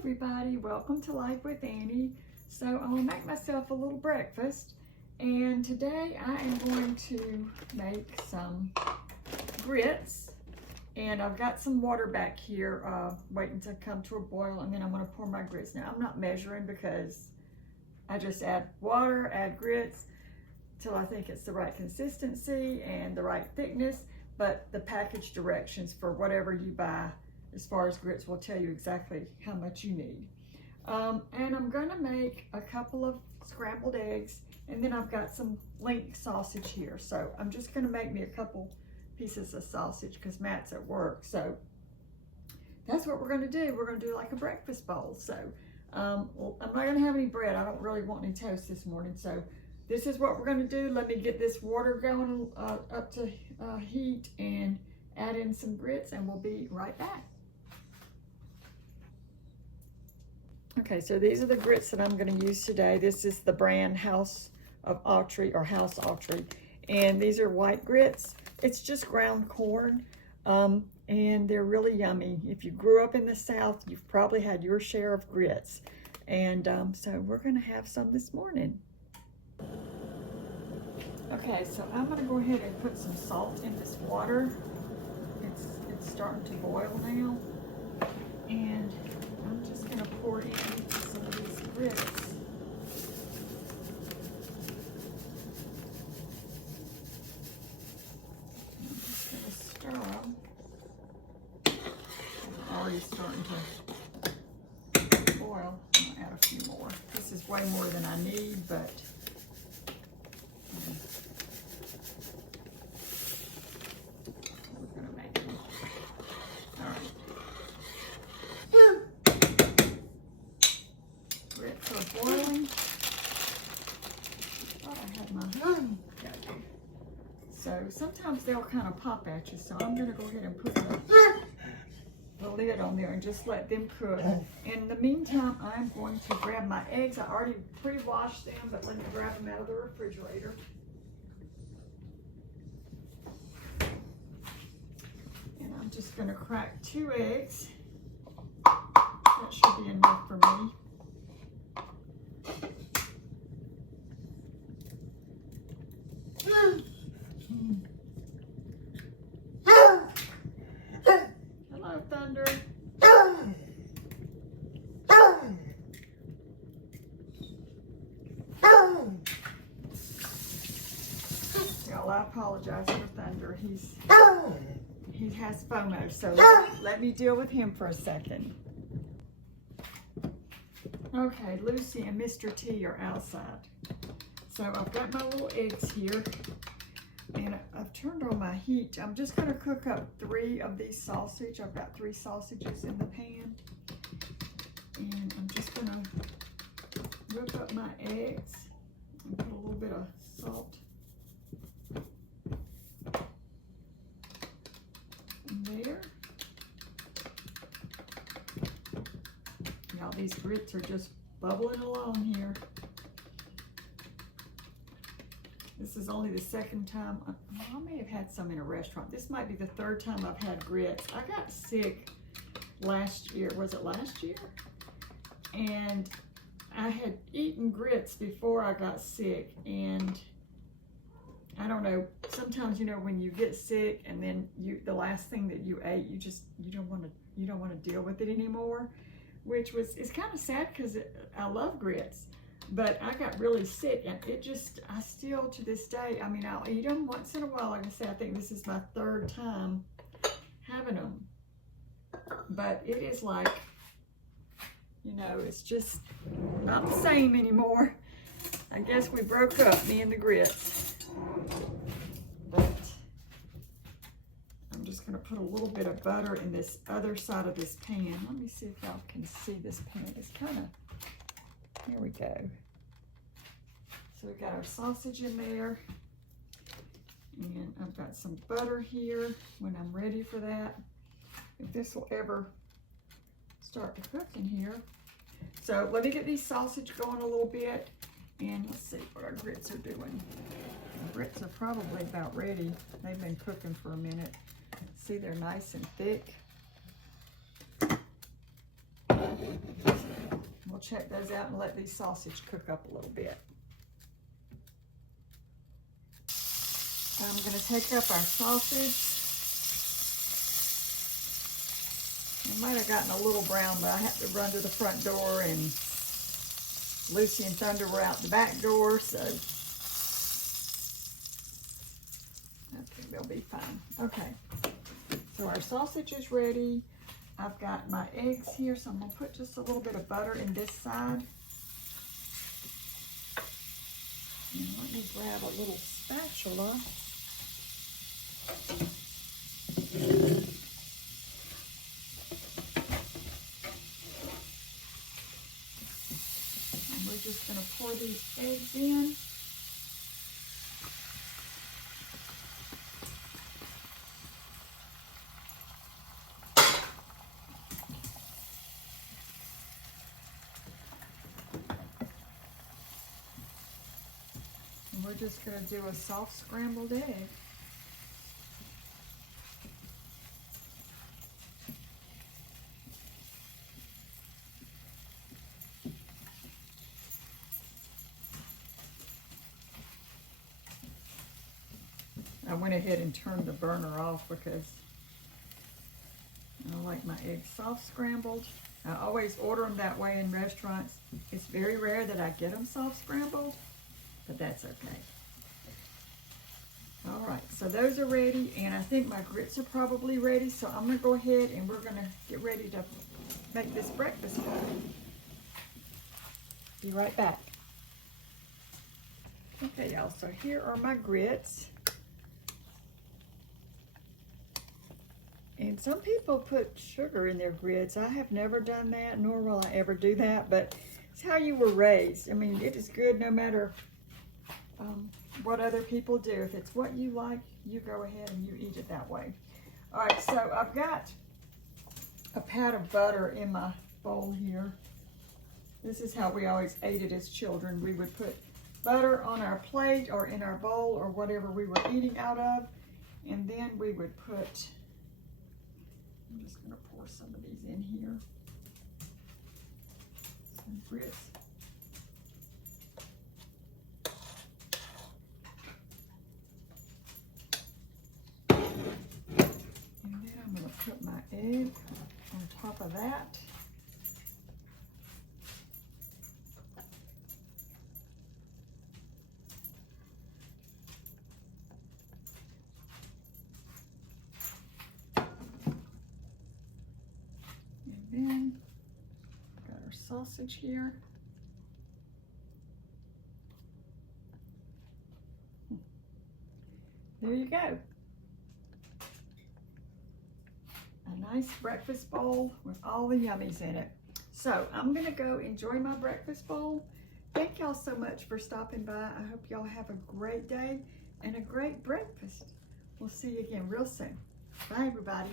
everybody, welcome to Life with Annie. So I'm gonna make myself a little breakfast, and today I am going to make some grits, and I've got some water back here waiting to come to a boil, and then I'm gonna pour my grits. Now I'm not measuring because I just add water, add grits till I think it's the right consistency and the right thickness, but the package directions for whatever you buy as far as grits will tell you exactly how much you need. And I'm gonna make a couple of scrambled eggs, and then I've got some link sausage here. So I'm just gonna make me a couple pieces of sausage because Matt's at work. So that's what we're gonna do. We're gonna do like a breakfast bowl. So well, I'm not gonna have any bread. I don't really want any toast this morning. So this is what we're gonna do. Let me get this water going up to heat and add in some grits, and we'll be right back. Okay, so these are the grits that I'm going to use today. This is the brand House of Autry, or House Autry, and these are white grits. It's just ground corn, and they're really yummy. If you grew up in the South, you've probably had your share of grits, and so we're going to have some this morning. Okay, so I'm going to go ahead and put some salt in this water. It's starting to boil now, and I'm just going to pour in some of these grits. I'm just going to stir them. I'm already starting to boil. I'm going to add a few more. This is way more than I need, but we're going to make it. All right. Grits are boiling. Oh, I had my So sometimes they'll kind of pop at you, so I'm going to go ahead and put the lid on there and just let them cook. In the meantime, I'm going to grab my eggs. I already pre-washed them, but let me grab them out of the refrigerator. And I'm just going to crack 2 eggs. That should be enough for me. Hello, Thunder. Y'all, I apologize for Thunder. He has FOMO, so let me deal with him for a second. Okay, Lucy and Mr. T are outside. So I've got my little eggs here, and I've turned on my heat. I'm just going to cook up 3 of these sausage. I've got 3 sausages in the pan, and I'm just going to whip up my eggs and put a little bit of salt in there. Now these grits are just bubbling along here. This is only the second time. I may have had some in a restaurant. This might be the 3rd time I've had grits. I got sick last year. Was it last year? And I had eaten grits before I got sick, and I don't know, sometimes, you know, when you get sick and then the last thing that you ate, you don't want to deal with it anymore, which it's kind of sad because I love grits. But I got really sick, and I still to this day, I mean, I'll eat them once in a while. Like I said, I think this is my 3rd time having them. But it is like, you know, it's just not the same anymore. I guess we broke up, me and the grits. But I'm just going to put a little bit of butter in this other side of this pan. Let me see if y'all can see this pan. It's kind of, here we go. So we've got our sausage in there, and I've got some butter here when I'm ready for that. If this will ever start to cook in here. So let me get these sausage going a little bit, and let's see what our grits are doing. The grits are probably about ready. They've been cooking for a minute. See, they're nice and thick. We'll check those out and let these sausage cook up a little bit. I'm going to take up our sausage. It might have gotten a little brown, but I had to run to the front door, and Lucy and Thunder were out the back door, so I think they'll be fine. Okay, so our sausage is ready. I've got my eggs here, so I'm going to put just a little bit of butter in this side. And let me grab a little spatula. And we're just going to pour these eggs in. And we're just going to do a soft scrambled egg. I went ahead and turned the burner off because I like my eggs soft scrambled. I always order them that way in restaurants. It's very rare that I get them soft scrambled, but that's okay. All right, so those are ready, and I think my grits are probably ready, so I'm gonna go ahead and we're gonna get ready to make this breakfast bowl. Be right back. Okay, y'all, so here are my grits. And some people put sugar in their grits. I have never done that, nor will I ever do that, but it's how you were raised. I mean, it is good no matter what other people do. If it's what you like, you go ahead and you eat it that way. All right, so I've got a pat of butter in my bowl here. This is how we always ate it as children. We would put butter on our plate or in our bowl or whatever we were eating out of, and then we would put, I'm just going to pour some of these in here. Some grits. And then I'm going to put my egg on top of that. And then got our sausage here. There you go. A nice breakfast bowl with all the yummies in it. So I'm gonna go enjoy my breakfast bowl. Thank y'all so much for stopping by. I hope y'all have a great day and a great breakfast. We'll see you again real soon. Bye, everybody.